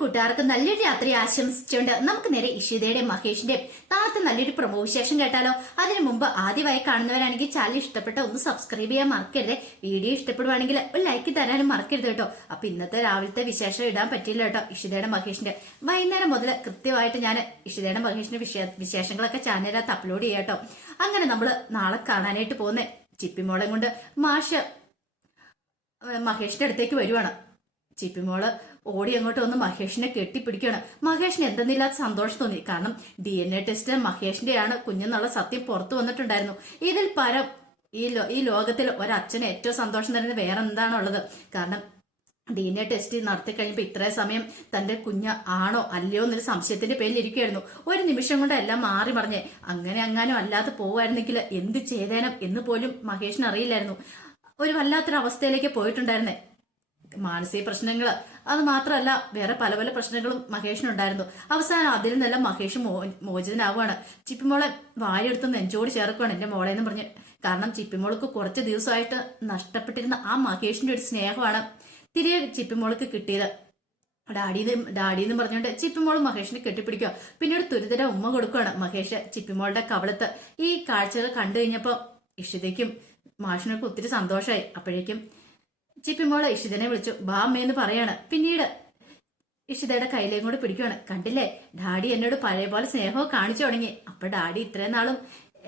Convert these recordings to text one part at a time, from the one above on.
കൂട്ടുകാർക്ക് നല്ലൊരു രാത്രി ആശംസിച്ചുകൊണ്ട് നമുക്ക് നേരെ ഇഷിതയുടെയും മഹേഷിന്റെ നാളത്തെ നല്ലൊരു പ്രമോ വിശേഷം കേട്ടാലോ? അതിനു മുമ്പ് ആദ്യമായി കാണുന്നവരാണെങ്കിൽ ചാനൽ ഇഷ്ടപ്പെട്ട ഒന്ന് സബ്സ്ക്രൈബ് ചെയ്യാൻ മറക്കരുത്. വീഡിയോ ഇഷ്ടപ്പെടുവാണെങ്കിൽ ഒരു ലൈക്ക് തരാനും മറക്കരുത് കേട്ടോ. അപ്പൊ ഇന്നത്തെ രാവിലത്തെ വിശേഷം ഇടാൻ പറ്റില്ല കേട്ടോ. ഇഷിതയുടെ മഹേഷിന്റെ. വൈകുന്നേരം മുതൽ കൃത്യമായിട്ട് ഞാൻ ഇഷിതയുടെ മഹേഷിന്റെ വിശേ- വിശേഷങ്ങളൊക്കെ ചാനലിനകത്ത് അപ്ലോഡ് ചെയ്യാം കേട്ടോ. അങ്ങനെ നമ്മൾ നാളെ കാണാനായിട്ട് പോകുന്ന ചിപ്പിമോളെ കൊണ്ട് മാഷ് മഹേഷിന്റെ അടുത്തേക്ക് വരുവാണ്. ചിപ്പിമോൾ ഓടി അങ്ങോട്ട് വന്ന് മഹേഷിനെ കെട്ടിപ്പിടിക്കുകയാണ്. മഹേഷിന് എന്തെന്നില്ലാത്ത സന്തോഷം തോന്നി. കാരണം ഡി എൻ എ ടെസ്റ്റ് മഹേഷിന്റെയാണ് കുഞ്ഞെന്നുള്ള സത്യം പുറത്തു വന്നിട്ടുണ്ടായിരുന്നു. ഇതിൽ പരം ഈ ലോ- ഈ ലോകത്തിൽ ഒരച്ഛന് ഏറ്റവും സന്തോഷം തരുന്നത് വേറെ എന്താണുള്ളത് കാരണം ഡി എൻ എ ടെസ്റ്റ് നടത്തി കഴിഞ്ഞപ്പോൾ ഇത്രയും സമയം തന്റെ കുഞ്ഞ് ആണോ അല്ലയോ എന്നൊരു സംശയത്തിന്റെ പേരിൽ ഇരിക്കുകയായിരുന്നു. ഒരു നിമിഷം കൊണ്ട് എല്ലാം മാറി മറിഞ്ഞേ. അങ്ങനെ അങ്ങാനും അല്ലാതെ പോവായിരുന്നെങ്കിൽ എന്ത് ചെയ്തേനം എന്ന് പോലും മഹേഷിന് അറിയില്ലായിരുന്നു. ഒരു വല്ലാത്തൊരു അവസ്ഥയിലേക്ക് പോയിട്ടുണ്ടായിരുന്നേ. മാനസിക പ്രശ്നങ്ങൾ അത് മാത്രമല്ല വേറെ പല പല പ്രശ്നങ്ങളും മഹേഷിനുണ്ടായിരുന്നു. അവസാനം അതിൽ നിന്നെല്ലാം മഹേഷ് മോ മോചിതനാവുകയാണ്. ചിപ്പിമോളെ വാരിയെടുത്ത് നെഞ്ചോട് ചേർക്കുകയാണ് എന്റെ മോളെ എന്ന് പറഞ്ഞ്. കാരണം ചിപ്പിമോൾക്ക് കുറച്ച് ദിവസമായിട്ട് നഷ്ടപ്പെട്ടിരുന്ന ആ മഹേഷിന്റെ ഒരു സ്നേഹമാണ് തിരികെ ചിപ്പിമോൾക്ക് കിട്ടിയത്. ഡാഡിന്ന് ഡാഡിന്ന് പറഞ്ഞുകൊണ്ട് ചിപ്പിമോൾ മഹേഷിനെ കെട്ടിപ്പിടിക്കുക. പിന്നീട് തുരിതര ഉമ്മ കൊടുക്കുകയാണ് മഹേഷ് ചിപ്പിമോളുടെ കവളത്ത്. ഈ കാഴ്ചകൾ കണ്ടു കഴിഞ്ഞപ്പോൾ ഇഷിതയ്ക്കും മാഷിനൊക്കെ ഒത്തിരി സന്തോഷമായി. അപ്പോഴേക്കും ചിപ്പിമോൾ ഇഷിതനെ വിളിച്ചു ബാ അമ്മയെന്ന് പറയാണ്. പിന്നീട് ഇഷിതയുടെ കയ്യിലേയും കൂടെ പിടിക്കുകയാണ് കണ്ടില്ലേ ഡാഡി എന്നോട് പഴയ പോലെ സ്നേഹവും കാണിച്ചു തുടങ്ങി. അപ്പൊ ഡാഡി ഇത്രയും നാളും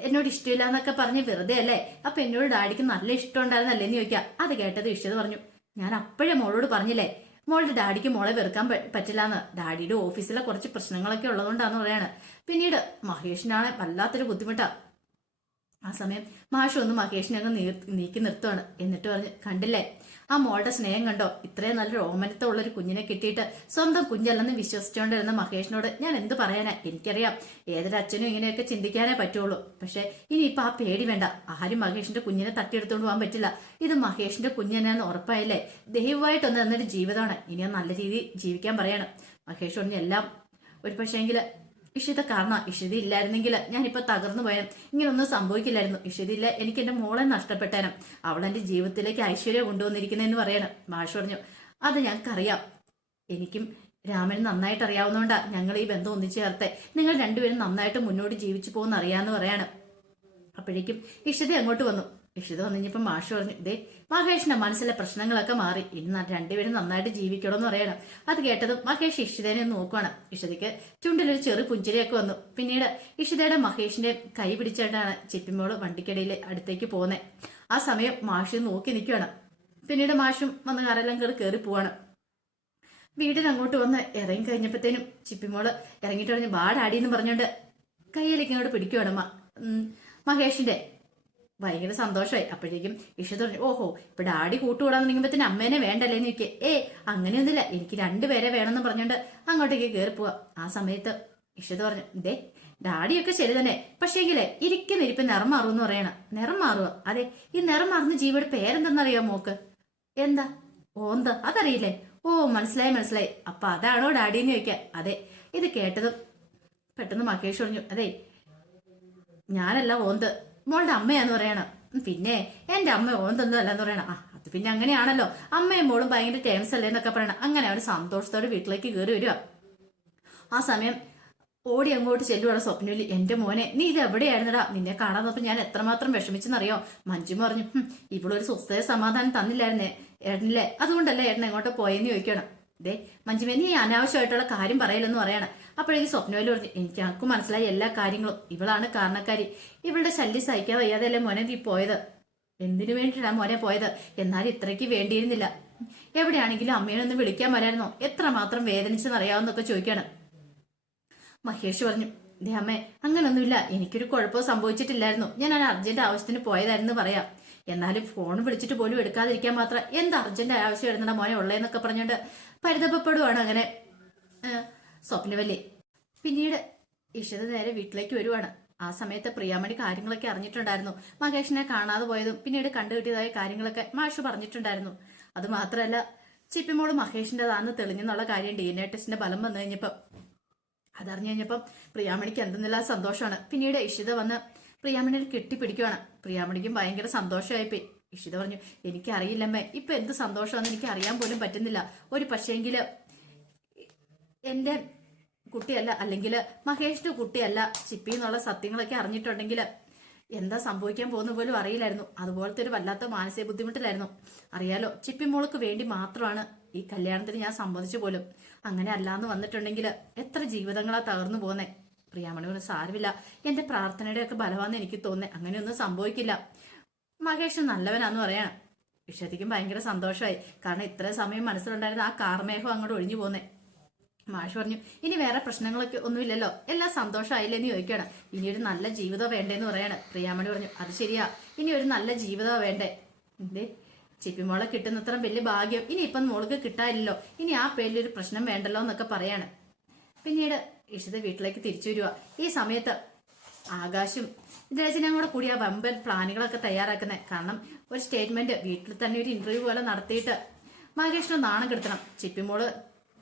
എന്നോട് ഇഷ്ടമില്ല എന്നൊക്കെ പറഞ്ഞ് വെറുതെ അല്ലേ? അപ്പൊ എന്നോട് ഡാഡിക്ക് നല്ല ഇഷ്ടം ഉണ്ടായിരുന്നല്ലേ എന്ന് ചോദിക്കാം. അത് കേട്ടത് ഇഷിത പറഞ്ഞു ഞാൻ അപ്പോഴേ മോളോട് പറഞ്ഞില്ലേ മോളുടെ ഡാഡിക്ക് മോളെ വെറുക്കാൻ പറ്റില്ല പറ്റില്ലാന്ന്. ഡാഡിയുടെ ഓഫീസിലെ കുറച്ച് പ്രശ്നങ്ങളൊക്കെ ഉള്ളതുകൊണ്ടാന്ന് പറയാണ്. പിന്നീട് മഹേഷിനാണ് വല്ലാത്തൊരു ബുദ്ധിമുട്ടാ. ആ സമയം മാഷ് ഒന്ന് മഹേഷിനെ അങ്ങ് നീക്കി നിർത്തുവാണ്. എന്നിട്ട് പറഞ്ഞ് കണ്ടില്ലേ ആ മോളുടെ സ്നേഹം കണ്ടോ? ഇത്രയും നല്ലൊരു ഓമനത്തുള്ള ഒരു കുഞ്ഞിനെ കിട്ടിയിട്ട് സ്വന്തം കുഞ്ഞല്ലെന്ന് വിശ്വസിച്ചുകൊണ്ടിരുന്ന മഹേഷിനോട് ഞാൻ എന്ത് പറയാനാ? എനിക്കറിയാം. ഏതൊരു അച്ഛനും ഇങ്ങനെയൊക്കെ ചിന്തിക്കാനേ പറ്റുള്ളൂ. പക്ഷെ ഇനിയിപ്പൊ ആ പേടി വേണ്ട. ആരും മഹേഷിന്റെ കുഞ്ഞിനെ തട്ടിയെടുത്തോണ്ട് പോകാൻ പറ്റില്ല. ഇത് മഹേഷിന്റെ കുഞ്ഞിനെന്ന് ഉറപ്പായില്ലേ? ദൈവമായിട്ടൊന്ന് തന്നൊരു ജീവിതമാണ്. ഇനി നല്ല രീതിയിൽ ജീവിക്കാൻ പറയണം. മഹേഷ് ഒന്നെല്ലാം എല്ലാം ഒരു പക്ഷേങ്കിൽ ഇഷിത കാരണം ഇഷിത ഇല്ലായിരുന്നെങ്കിൽ ഞാനിപ്പോ തകർന്നു പോയാൽ ഇങ്ങനൊന്നും സംഭവിക്കില്ലായിരുന്നു. ഇഷിത ഇല്ല എനിക്ക് എന്റെ മോളെ നഷ്ടപ്പെട്ടേനും. അവൾ എന്റെ ജീവിതത്തിലേക്ക് ഐശ്വര്യം കൊണ്ടുവന്നിരിക്കുന്നതെന്ന് പറയണം. മാഷ് പറഞ്ഞു അത് ഞങ്ങൾക്കറിയാം. എനിക്കും രാമൻ നന്നായിട്ട് അറിയാവുന്നതുകൊണ്ടാണ് ഞങ്ങൾ ഈ ബന്ധം ഒന്നിച്ചു ചേർത്തെ. നിങ്ങൾ രണ്ടുപേരും നന്നായിട്ട് മുന്നോട്ട് ജീവിച്ചു പോകുന്ന അറിയാന്ന് പറയാണ്. അപ്പോഴേക്കും ഇഷിത അങ്ങോട്ട് വന്നു. ഇഷിത വന്നു കഴിഞ്ഞപ്പോൾ മാഷ് പറഞ്ഞു ദേ മഹേഷിന്റെ മനസ്സിലെ പ്രശ്നങ്ങളൊക്കെ മാറി. ഇനി ന- രണ്ടുപേരും നന്നായിട്ട് ജീവിക്കണം എന്ന് പറയണം. അത് കേട്ടതും മഹേഷ് ഇഷിതനെ നോക്കുവാണ്. ഇഷിതയ്ക്ക് ചുണ്ടിലൊരു ചെറു പുഞ്ചിരിയൊക്കെ വന്നു. പിന്നീട് ഇഷിതയുടെ മഹേഷിന്റെ കൈ പിടിച്ചിട്ടാണ് ചിപ്പിമോൾ വണ്ടിക്കടിയിൽ അടുത്തേക്ക് പോകുന്നത് ആ സമയം മാഷ് നോക്കി നിൽക്കുകയാണ് പിന്നീട് മാഷും വന്ന് കാരെല്ലാം കയറി കയറി പോവാണ്. വീടിന് അങ്ങോട്ട് വന്ന് ഇറങ്ങി കഴിഞ്ഞപ്പോഴത്തേനും ചിപ്പിമോൾ ഇറങ്ങിയിട്ട് പറഞ്ഞു ബാടാടി എന്ന് പറഞ്ഞുകൊണ്ട് കയ്യിലേക്ക് ഇങ്ങോട്ട് പിടിക്കുവാണ് മഹേഷിന്റെ ഭയങ്കര സന്തോഷമായി അപ്പോഴേക്കും ഇഷ തുടങ്ങി ഓഹോ ഇപ്പൊ ഡാഡി കൂട്ടുകൂടാന്ന് നിൽക്കുമ്പോഴത്തേന് അമ്മേനെ വേണ്ടല്ലേ? എന്ന് ചോദിക്കുക. ഏ അങ്ങനെയൊന്നുമില്ല. എനിക്ക് രണ്ടുപേരെ വേണമെന്ന് പറഞ്ഞുകൊണ്ട് അങ്ങോട്ടേക്ക് കയറി പോവാ ആ സമയത്ത് ഇഷത് പറഞ്ഞു ദേ ഡാഡിയൊക്കെ ശരി തന്നെ. പക്ഷേങ്കിലേ ഇരിക്കുന്ന ഇരിപ്പ് നിറം മാറും എന്ന് പറയണം. നിറം മാറുക അതെ ഈ നിറം മാറുന്ന ജീവിയുടെ പേരെന്തെന്നറിയോ മോക്ക്? എന്താ? ഓന്ത. അതറിയില്ലേ? ഓ മനസ്സിലായി മനസ്സിലായി. അപ്പൊ അതാണോ ഡാഡി എന്ന് ചോദിക്കാം അതെ. ഇത് കേട്ടതും പെട്ടെന്ന് മഹേഷ് പറഞ്ഞു അതെ ഞാനല്ല ഓന്ത്. മോളുടെ അമ്മയാന്ന് പറയണം. പിന്നെ എന്റെ അമ്മ ഓന്തൊന്നും തന്നതല്ലെന്ന് പറയണം. ആ അത് പിന്നെ അങ്ങനെയാണല്ലോ. അമ്മയും മോളും ഭയങ്കര ടേംസ് അല്ലേ എന്നൊക്കെ പറയണം. അങ്ങനെ അവർ സന്തോഷത്തോടെ വീട്ടിലേക്ക് കയറി വരിക. ആ സമയം ഓടി അങ്ങോട്ട് ചെല്ലുവാണ് സ്വപ്നയിൽ എന്റെ മോനെ നീ ഇത് എവിടെയായിരുന്നടാ? നിന്നെ കാണാൻ ഞാൻ എത്രമാത്രം വിഷമിച്ചെന്നറിയോ? മഞ്ജു പറഞ്ഞു ഇവളൊരു സ്വസ്ഥത സമാധാനം തന്നില്ലായിരുന്നേ ഏട്ടനില്ലേ? അതുകൊണ്ടല്ലേ ഏട്ടൻ എങ്ങോട്ട് പോയെന്ന് ചോദിക്കണം. ദേ മഞ്ജുമേ നീ അനാവശ്യമായിട്ടുള്ള കാര്യം പറയലെന്ന് പറയണം. അപ്പോഴേക്ക് സ്വപ്നയിൽ പറഞ്ഞു എനിക്ക് ആർക്ക് മനസ്സിലായി എല്ലാ കാര്യങ്ങളും. ഇവളാണ് കാരണക്കാരി. ഇവളുടെ ശല്യം സഹിക്കാൻ വയ്യാതെയല്ലേ മോനെ നീ പോയത്? എന്തിനു വേണ്ടിയിട്ടാണ് മോനെ പോയത്? എന്നാൽ ഇത്രയ്ക്ക് വേണ്ടിയിരുന്നില്ല. എവിടെയാണെങ്കിലും അമ്മേനൊന്ന് വിളിക്കാൻ വരായിരുന്നോ? എത്രമാത്രം വേദനിച്ചെന്നറിയാവുന്നൊക്കെ ചോദിക്കാണ്. മഹേഷ് പറഞ്ഞു ദേ അമ്മേ അങ്ങനൊന്നുമില്ല. എനിക്കൊരു കുഴപ്പം സംഭവിച്ചിട്ടില്ലായിരുന്നു. ഞാൻ ആ അർജന്റ് ആവശ്യത്തിന് പോയതായിരുന്നു പറയാം. എന്നാലും ഫോൺ വിളിച്ചിട്ട് പോലും എടുക്കാതിരിക്കാൻ മാത്രം എന്ത് അർജന്റ് ആവശ്യം വരുന്നുണ്ടോ മോനെ ഉള്ളതെന്നൊക്കെ പറഞ്ഞുകൊണ്ട് പരിതപപ്പെടുവാണ് അങ്ങനെ. സ്വപ്നവല്ലേ. പിന്നീട് ഇഷിത നേരെ വീട്ടിലേക്ക് വരുവാണ്. ആ സമയത്ത് പ്രിയാമണി കാര്യങ്ങളൊക്കെ അറിഞ്ഞിട്ടുണ്ടായിരുന്നു. മഹേഷിനെ കാണാതെ പോയതും പിന്നീട് കണ്ടുകിട്ടിയതായ കാര്യങ്ങളൊക്കെ മാഷ് പറഞ്ഞിട്ടുണ്ടായിരുന്നു. അത് മാത്രമല്ല ചിപ്പിമോൾ മഹേഷിന്റെതാന്ന് തെളിഞ്ഞെന്നുള്ള കാര്യം ഡി എൻ എ ടെസ്റ്റിന്റെ ഫലം വന്നു കഴിഞ്ഞപ്പം. അതറിഞ്ഞു കഴിഞ്ഞപ്പം പ്രിയാമണിക്ക് എന്തെന്നില്ല സന്തോഷമാണ്. പിന്നീട് ഇഷിത വന്ന് പ്രിയാമണിയിൽ കെട്ടിപ്പിടിക്കുവാണ്. പ്രിയാമണിക്കും ഭയങ്കര സന്തോഷമായിപ്പോയി ഇഷിത പറഞ്ഞു എനിക്കറിയില്ലമ്മേ ഇപ്പൊ എന്ത് സന്തോഷമാണെന്ന് എനിക്ക് അറിയാൻ പോലും പറ്റുന്നില്ല. ഒരു പക്ഷേങ്കിൽ എന്റെ കുട്ടിയല്ല അല്ലെങ്കിൽ മഹേഷിന്റെ കുട്ടിയല്ല ചിപ്പി എന്നുള്ള സത്യങ്ങളൊക്കെ അറിഞ്ഞിട്ടുണ്ടെങ്കിൽ എന്താ സംഭവിക്കാൻ പോകുന്ന പോലും അറിയില്ലായിരുന്നു. അതുപോലത്തെ ഒരു വല്ലാത്ത മാനസിക ബുദ്ധിമുട്ടിലായിരുന്നു. അറിയാലോ ചിപ്പി മോൾക്ക് വേണ്ടി മാത്രമാണ് ഈ കല്യാണത്തിന് ഞാൻ സമ്മതിച്ചു പോലും. അങ്ങനെ അല്ലാന്ന് വന്നിട്ടുണ്ടെങ്കിൽ എത്ര ജീവിതങ്ങളാ തകർന്നു പോന്നെ. പ്രിയാമണിയോട് സാരമില്ല. എന്റെ പ്രാർത്ഥനയുടെ ഒക്കെ ബലമാന്ന് എനിക്ക് തോന്നേ. അങ്ങനെയൊന്നും സംഭവിക്കില്ല. മഹേഷ് നല്ലവനാന്ന് പറയണം. ഇഷത്തിക്കും ഭയങ്കര സന്തോഷമായി. കാരണം ഇത്ര സമയം മനസ്സിലുണ്ടായിരുന്ന ആ കാർമേഹം അങ്ങോട്ട് ഒഴിഞ്ഞു പോന്നെ. മാഷ് പറഞ്ഞു ഇനി വേറെ പ്രശ്നങ്ങളൊക്കെ ഒന്നുമില്ലല്ലോ. എല്ലാം സന്തോഷമായില്ലെന്ന് ചോദിക്കണം ഇനി ഒരു നല്ല ജീവിതം വേണ്ടേന്ന് പറയാണ്. പ്രിയാമണി പറഞ്ഞു അത് ശരിയാ. ഇനി ഒരു നല്ല ജീവിതം വേണ്ടേ. എന്തേ? ചിപ്പിമോളെ കിട്ടുന്നത്ര വലിയ ഭാഗ്യം. ഇനി ഇപ്പം മോൾക്ക് കിട്ടാനില്ലല്ലോ. ഇനി ആ പേരിലൊരു പ്രശ്നം വേണ്ടല്ലോ എന്നൊക്കെ പറയാണ്. പിന്നീട് ഇഷിത വീട്ടിലേക്ക് തിരിച്ചു വരിക ഈ സമയത്ത് ആകാശും. രചനയും കൂടെ കൂടി ആ വമ്പൻ പ്ലാനുകളൊക്കെ തയ്യാറാക്കുന്നത് കാരണം ഒരു സ്റ്റേറ്റ്മെന്റ് വീട്ടിൽ തന്നെ ഒരു ഇന്റർവ്യൂ പോലെ നടത്തിയിട്ട് മഹേഷിന് നാണം കെടുത്തണം. ചിപ്പിമോൾ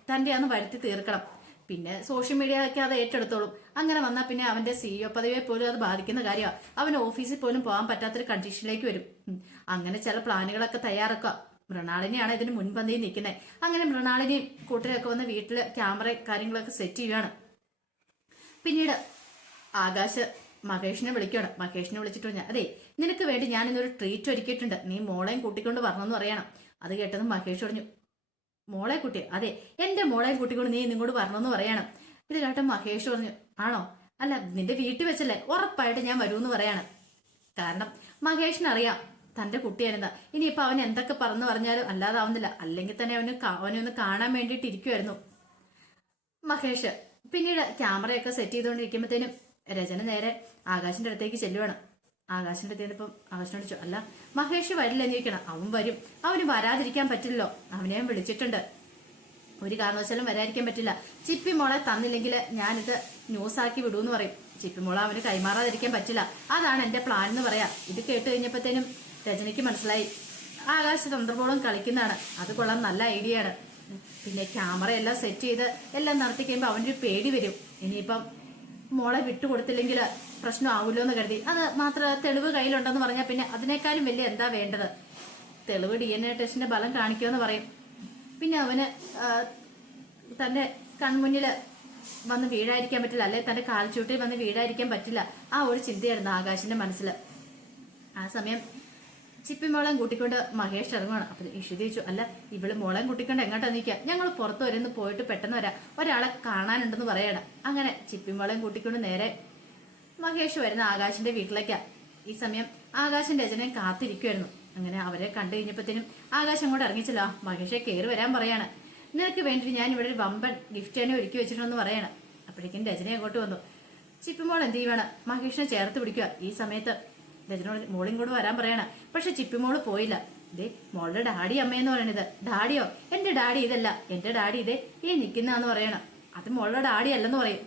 തന്റെ അന്ന് വരുത്തി തീർക്കണം. പിന്നെ സോഷ്യൽ മീഡിയ ഒക്കെ അത് ഏറ്റെടുത്തോളും. അങ്ങനെ വന്നാൽ പിന്നെ അവന്റെ സിഇഒ പദവിയെ പോലും അത് ബാധിക്കുന്ന കാര്യമാണ് അവന് ഓഫീസിൽ പോലും പോകാൻ പറ്റാത്തൊരു കണ്ടീഷനിലേക്ക് വരും. അങ്ങനെ ചില പ്ലാനുകളൊക്കെ തയ്യാറാക്കുക. മൃണാളിനെയാണ് ഇതിന് മുൻപന്തിയിൽ നിൽക്കുന്നത് അങ്ങനെ മൃണാളിനെയും കൂട്ടരൊക്കെ വന്ന് വീട്ടിൽ ക്യാമറ കാര്യങ്ങളൊക്കെ സെറ്റ് ചെയ്യുകയാണ് പിന്നീട് ആകാശ് മഹേഷിനെ വിളിക്കണം മഹേഷിനെ വിളിച്ചിട്ട് പറഞ്ഞു അതെ നിനക്ക് വേണ്ടി ഞാൻ ഇന്നൊരു ട്രീറ്റ് ഒരുക്കിയിട്ടുണ്ട്. നീ മോളെയും കൂട്ടിക്കൊണ്ട് വരണമെന്ന് പറയണം. അത് കേട്ടത് മഹേഷ് പറഞ്ഞു മോളെ കുട്ടി അതെ എന്റെ മോളെ കൂട്ടിക്കൊണ്ട് നീ നിങ്ങോട്ട് വരണമെന്ന് പറയണം. ഇത് കേട്ട മഹേഷ് പറഞ്ഞു ആണോ? അല്ല നിന്റെ വീട്ടിൽ വെച്ചല്ലേ? ഉറപ്പായിട്ട് ഞാൻ വരുമെന്ന് പറയാണ്. കാരണം മഹേഷിനറിയാം തന്റെ കുട്ടിയായിരുന്ന ഇനിയിപ്പൊ അവൻ എന്തൊക്കെ പറഞ്ഞു പറഞ്ഞാലും അല്ലാതാവുന്നില്ല അല്ലെങ്കിൽ തന്നെ അവന് അവനെ ഒന്ന് കാണാൻ വേണ്ടിയിട്ട് ഇരിക്കുമായിരുന്നു മഹേഷ് പിന്നീട് ക്യാമറയൊക്കെ സെറ്റ് ചെയ്തുകൊണ്ടിരിക്കുമ്പോഴത്തേനും രചന നേരെ ആകാശിന്റെ അടുത്തേക്ക് ചെല്ലുവാണ്. ആകാശിന്റെ അടുത്തേപ്പം ആകാശിനോട് അല്ല മഹേഷ് വരില്ല എന്നിരിക്കണം അവൻ വരും. അവന് വരാതിരിക്കാൻ പറ്റില്ലല്ലോ. അവനെ വിളിച്ചിട്ടുണ്ട്. ഒരു കാരണവശാലും വരാതിരിക്കാൻ പറ്റില്ല. ചിപ്പി മോളെ തന്നില്ലെങ്കിൽ ഞാനിത് ന്യൂസാക്കി വിടൂന്ന് പറയും. ചിപ്പി മോളെ അവന് കൈമാറാതിരിക്കാൻ പറ്റില്ല. അതാണ് എന്റെ പ്ലാൻ എന്ന് പറയാം. ഇത് കേട്ട് കഴിഞ്ഞപ്പോഴത്തേനും രചനയ്ക്ക് മനസ്സിലായി. ആകാശ തന്ത്രപോളം കളിക്കുന്നതാണ്. അത് കൊള്ളാം നല്ല ഐഡിയ ആണ്. പിന്നെ ക്യാമറ എല്ലാം സെറ്റ് ചെയ്ത് എല്ലാം നടത്തി കഴിയുമ്പോൾ അവനൊരു പേടി വരും. ഇനിയിപ്പം മോളെ വിട്ടുകൊടുത്തില്ലെങ്കിൽ പ്രശ്നമാവുമല്ലോ എന്ന് കരുതി. അത് മാത്ര തെളിവ് കയ്യിലുണ്ടെന്ന് പറഞ്ഞാൽ പിന്നെ അതിനേക്കാളും വലിയ എന്താ വേണ്ടത്? തെളിവ് ഡി എൻ എ ടെസ്റ്റിന്റെ ബലം കാണിക്കുമെന്ന് പറയും. പിന്നെ അവന് തന്റെ കൺമുന്നിൽ വന്ന് വീഴായിരിക്കാൻ പറ്റില്ല. അല്ലെ തന്റെ കാൽച്ചൂട്ടിൽ വന്ന് വീഴായിരിക്കാൻ പറ്റില്ല. ആ ഒരു ചിന്തയായിരുന്നു ആകാശിന്റെ മനസ്സിൽ ആ സമയം ചിപ്പി മോളെയും കൂട്ടിക്കൊണ്ട് മഹേഷ് ഇറങ്ങുകയാണ് അപ്പൊ ഇഷു ചോദിച്ചു അല്ല ഇവൾ മോളെയും കൂട്ടിക്കൊണ്ട് എങ്ങോട്ടാ നിൽക്കുക ഞങ്ങൾ പുറത്ത് വരുന്ന് പോയിട്ട് പെട്ടെന്ന് വരാം. ഒരാളെ കാണാനുണ്ടെന്ന് പറയണം. അങ്ങനെ ചിപ്പി മോളെയും കൂട്ടിക്കൊണ്ട് നേരെ മഹേഷ് വരുന്ന ആകാശിന്റെ വീട്ടിലേക്കാ. ഈ സമയം ആകാശം രചനയും കാത്തിരിക്കുമായിരുന്നു അങ്ങനെ അവരെ കണ്ടു കഴിഞ്ഞപ്പോഴത്തേനും ആകാശം അങ്ങോട്ട് ഇറങ്ങിച്ചല്ലോ. മഹേഷെ കയറി വരാൻ പറയാണ്. നിനക്ക് വേണ്ടി ഞാൻ ഇവിടെ ഒരു വമ്പൻ ഗിഫ്റ്റ് തന്നെ ഒരുക്കി വെച്ചിട്ടുണ്ടെന്ന് പറയാണ്. അപ്പോഴേക്കും രചന അങ്ങോട്ട് വന്നു. ചിപ്പിമോൾ എന്ത് ചെയ്യുവാണ്? മഹേഷിനെ ചേർത്ത് പിടിക്കുക ഈ സമയത്ത് രചനോട് മോളും കൂടെ വരാൻ പറയണ. പക്ഷെ ചിപ്പി മോൾ പോയില്ല. ഇതേ മോളുടെ ഡാഡി അമ്മയെന്ന് പറയണത്. ഡാഡിയോ? എന്റെ ഡാഡി ഇതല്ല. എന്റെ ഡാഡി ഇതേ ഈ നിൽക്കുന്നാന്ന് പറയണം. അത് മോളുടെ ഡാഡി അല്ലെന്ന് പറയും.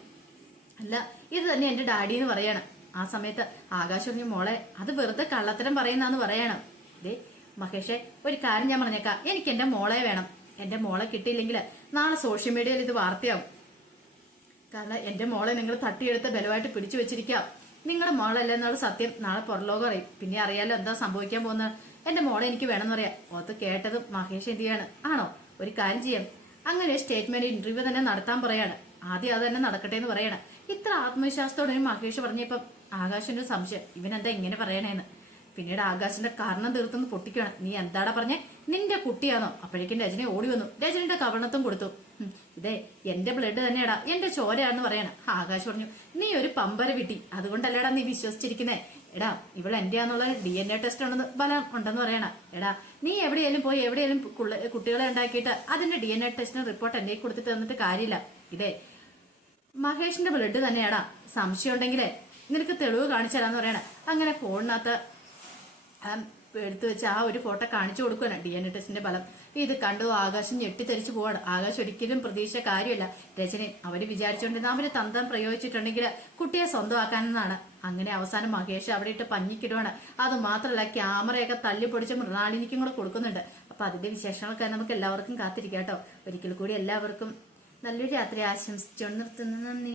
അല്ല ഇത് തന്നെ എന്റെ ഡാഡി എന്ന് പറയണം. ആ സമയത്ത് ആകാശ് മോളെ അത് വെറുതെ കള്ളത്തരം പറയുന്നാന്ന് പറയണം. ഇതേ മഹേഷെ ഒരു കാര്യം ഞാൻ പറഞ്ഞേക്കാം. എനിക്ക് എന്റെ മോളെ വേണം. എന്റെ മോളെ കിട്ടിയില്ലെങ്കിൽ നാളെ സോഷ്യൽ മീഡിയയിൽ ഇത് വാർത്തയാവും. കാരണം എന്റെ മോളെ നിങ്ങൾ തട്ടിയെടുത്ത് ബലമായിട്ട് പിടിച്ചു വെച്ചിരിക്കാം. നിങ്ങളുടെ മോളല്ല എന്നുള്ള സത്യം നാളെ പുറലോകം അറിയും. പിന്നെ അറിയാലോ എന്താ സംഭവിക്കാൻ പോകുന്നത് എന്റെ മോളെ എനിക്ക് വേണമെന്ന് പറയാം. ഓത്ത് കേട്ടതും മഹേഷ് എന്ത് ചെയ്യാണ്? ആണോ? ഒരു കാര്യം ചെയ്യാം. അങ്ങനെ സ്റ്റേറ്റ്മെന്റ് ഇന്റർവ്യൂ തന്നെ നടത്താൻ പറയാണ്. ആദ്യം അത് തന്നെ നടക്കട്ടെ എന്ന് പറയാണ്. ഇത്ര ആത്മവിശ്വാസത്തോടെ മഹേഷ് പറഞ്ഞപ്പം ആകാശന്റെ സംശയം. ഇവനെന്താ ഇങ്ങനെ പറയണേന്ന്? പിന്നീട് ആകാശിന്റെ കാരണം തീർത്തുനിന്ന് പൊട്ടിക്കുകയാണ്. നീ എന്താടാ പറഞ്ഞേ? നിന്റെ കുട്ടിയാണോ? അപ്പോഴേക്കും രജനി ഓടി വന്നു. രജനിയുടെ കവണത്തും കൊടുത്തു. "ഉം, ഇതേ എന്റെ ബ്ലഡ് തന്നെയാടാ. എന്റെ ചോരയാണെന്ന് പറയണം. ആകാശ് പറഞ്ഞു നീ ഒരു പമ്പര വിട്ടി. അതുകൊണ്ടല്ലേടാ നീ വിശ്വസിച്ചിരിക്കുന്നേ? എടാ ഇവൾ എന്റെയാന്നുള്ള ഡി എൻ എ ടെസ്റ്റ് ഉണ്ടെന്ന് ബലം ഉണ്ടെന്ന് പറയണ. എടാ നീ എവിടെയെങ്കിലും പോയി എവിടെയെങ്കിലും കുട്ടികളെ ഉണ്ടാക്കിയിട്ട് അതിന്റെ ഡി എൻ എ ടെസ്റ്റിന് റിപ്പോർട്ട് എന്നെ കൊടുത്തിട്ട് തന്നിട്ട് കാര്യമില്ല. ഇതേ മഹേഷിന്റെ ബ്ലഡ് തന്നെയാടാ. സംശയം ഉണ്ടെങ്കിലേ നിനക്ക് തെളിവ് കാണിച്ചാലാന്ന് പറയണേ. അങ്ങനെ ഫോണിനകത്ത് എടുത്തു വെച്ച് ആ ഒരു ഫോട്ടോ കാണിച്ചു കൊടുക്കുകയാണ് ഡി എൻ എ ടെസ്റ്റിന്റെ ഫലം. ഇത് കണ്ടു? ആകാശം ഞെട്ടിത്തെറിച്ച് പോവാണ്. ആകാശം ഒരിക്കലും പ്രതീക്ഷ കാര്യമല്ല. രചന അവർ വിചാരിച്ചുകൊണ്ടിരുന്ന അവർ തന്ത്രം പ്രയോഗിച്ചിട്ടുണ്ടെങ്കിൽ കുട്ടിയെ സ്വന്തമാക്കാനെന്നാണ്. അങ്ങനെ അവസാനം മഹേഷ് അവിടെ ഇട്ട് പഞ്ഞിക്കിടുവാണ്. അത് മാത്രമല്ല ക്യാമറയൊക്കെ തല്ലി പൊടിച്ച് മൃണാളിനിക്കും കൂടെ കൊടുക്കുന്നുണ്ട്. അപ്പൊ അതിന്റെ വിശേഷങ്ങളൊക്കെ നമുക്ക് എല്ലാവർക്കും കാത്തിരിക്കാം കേട്ടോ. ഒരിക്കൽ കൂടി എല്ലാവർക്കും നല്ലൊരു രാത്രി ആശംസിച്ചുകൊണ്ട് നിർത്തുന്ന.